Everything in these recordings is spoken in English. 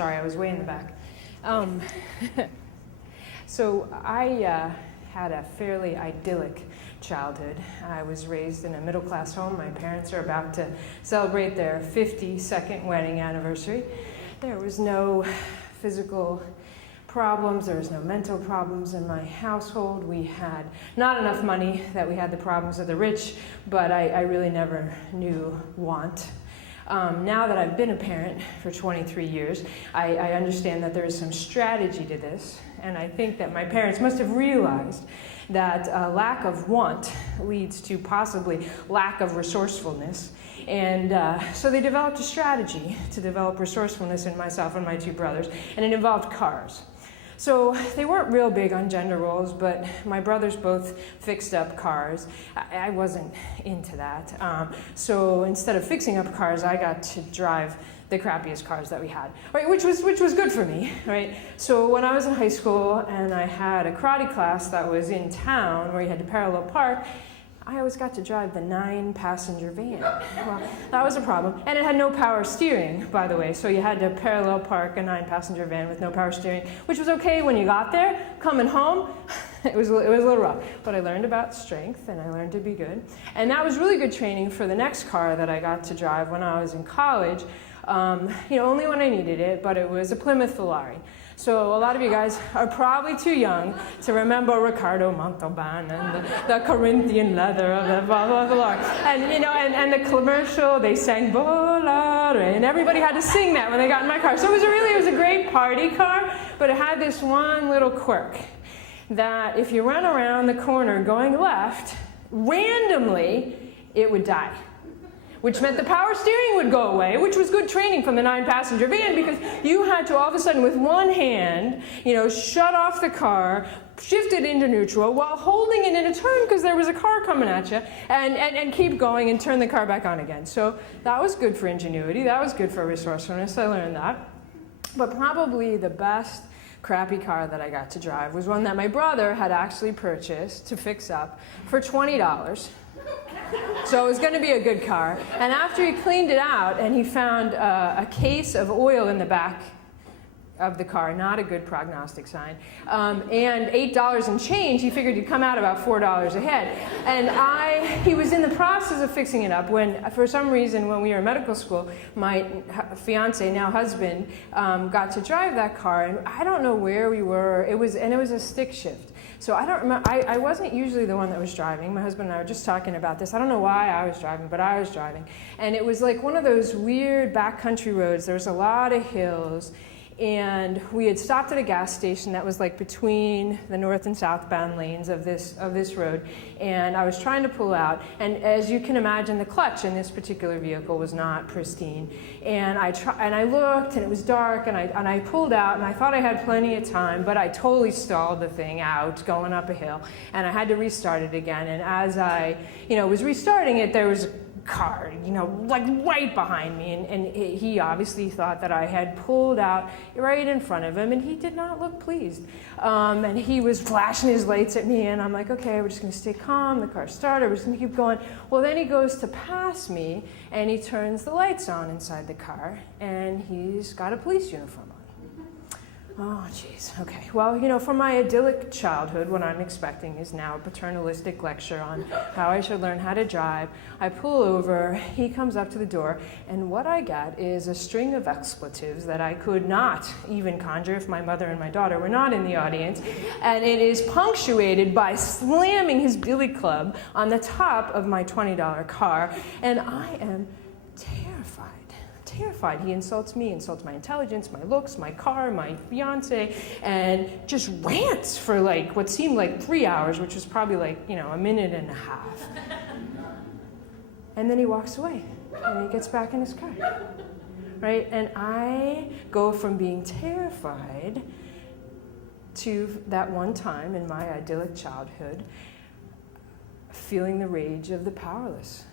Sorry, I was way in the back. So I had a fairly idyllic childhood. I was raised in a middle-class home. My parents are about to celebrate their 52nd wedding anniversary. There was no physical problems, there was no mental problems in my household. We had not enough money that we had the problems of the rich, but I really never knew want. Now that I've been a parent for 23 years, I understand that there is some strategy to this, and I think that my parents must have realized that lack of want leads to possibly lack of resourcefulness. And so they developed a strategy to develop resourcefulness in myself and my two brothers, and it involved cars. So they weren't real big on gender roles, but my brothers both fixed up cars. I wasn't into that. So instead of fixing up cars, I got to drive the crappiest cars that we had, right? Which was good for me, right? So when I was in high school and I had a karate class that was in town where you had to parallel park, I always got to drive the 9-passenger van. Well, that was a problem. And it had no power steering, by the way, so you had to parallel park a 9-passenger van with no power steering, which was okay when you got there. Coming home, it was a little rough. But I learned about strength, and I learned to be good. And that was really good training for the next car that I got to drive when I was in college. Only when I needed it, but it was a Plymouth Volare. So a lot of you guys are probably too young to remember Ricardo Montalban and the Corinthian leather of the Volare. And the commercial, they sang Volare, and everybody had to sing that when they got in my car. So it was a great party car, but it had this one little quirk that if you run around the corner going left, randomly, it would die. Which meant the power steering would go away, which was good training from the 9-passenger van because you had to all of a sudden with one hand, shut off the car, shift it into neutral while holding it in a turn because there was a car coming at you and keep going and turn the car back on again. So that was good for ingenuity. That was good for resourcefulness. I learned that. But probably the best crappy car that I got to drive was one that my brother had actually purchased to fix up for $20. So it was going to be a good car. And after he cleaned it out and he found a case of oil in the back of the car, not a good prognostic sign, and $8 and change, he figured he'd come out about $4 ahead. And he was in the process of fixing it up when, for some reason, when we were in medical school, my fiance, now husband, got to drive that car. And I don't know where we were. It was a stick shift. So I don't remember, I wasn't usually the one that was driving. My husband and I were just talking about this. I don't know why I was driving, but I was driving. And it was like one of those weird backcountry roads. There was a lot of hills. And we had stopped at a gas station that was like between the north and southbound lanes of this road. And I was trying to pull out. And as you can imagine, the clutch in this particular vehicle was not pristine. And I looked, and it was dark, and I pulled out, and I thought I had plenty of time, but I totally stalled the thing out going up a hill. And I had to restart it again. And as I was restarting it, there was a car, like right behind me, and he obviously thought that I had pulled out right in front of him, and he did not look pleased. And he was flashing his lights at me, and I'm like, okay, we're just going to stay calm. The car started. We're just going to keep going. Well, then he goes to pass me, and he turns the lights on inside the car, and he's got a police uniform on. Oh, geez. Okay. Well, from my idyllic childhood, what I'm expecting is now a paternalistic lecture on how I should learn how to drive. I pull over, he comes up to the door, and what I get is a string of expletives that I could not even conjure if my mother and my daughter were not in the audience. And it is punctuated by slamming his billy club on the top of my $20 car, and I am terrified. He insults me, insults my intelligence, my looks, my car, my fiance, and just rants for like what seemed like 3 hours, which was probably like, a minute and a half. And then he walks away, and he gets back in his car, right? And I go from being terrified to that one time in my idyllic childhood, feeling the rage of the powerless.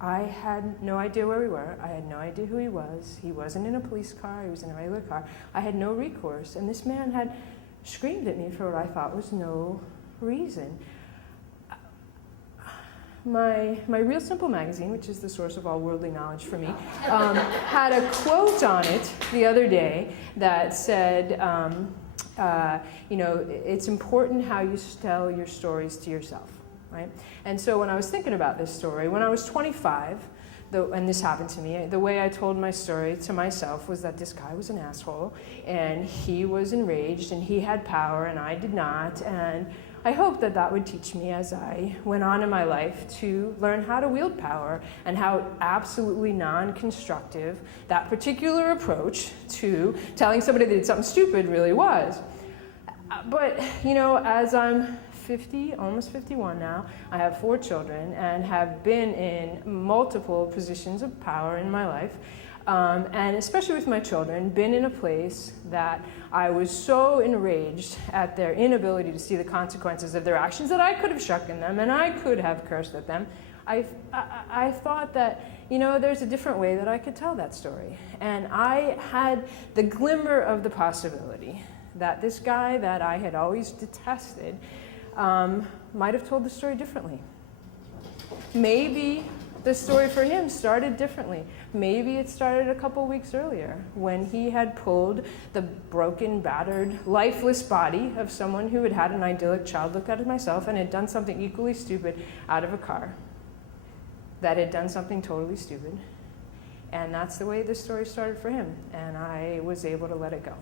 I had no idea where we were. I had no idea who he was. He wasn't in a police car. He was in a regular car. I had no recourse. And this man had screamed at me for what I thought was no reason. my Real Simple magazine, which is the source of all worldly knowledge for me, had a quote on it the other day that said, it's important how you tell your stories to yourself, right? And so when I was thinking about this story, when I was 25, and this happened to me, the way I told my story to myself was that this guy was an asshole, and he was enraged, and he had power, and I did not, and I hoped that that would teach me as I went on in my life to learn how to wield power and how absolutely non-constructive that particular approach to telling somebody they did something stupid really was. But, as I'm 50, almost 51 now, I have 4 children and have been in multiple positions of power in my life. And especially with my children, been in a place that I was so enraged at their inability to see the consequences of their actions that I could have shuckened them and I could have cursed at them. I thought that, there's a different way that I could tell that story. And I had the glimmer of the possibility that this guy that I had always detested might have told the story differently. Maybe the story for him started differently. Maybe it started a couple weeks earlier when he had pulled the broken, battered, lifeless body of someone who had had an idyllic childhood like myself and had done something equally stupid out of a car. That had done something totally stupid. And that's the way the story started for him. And I was able to let it go.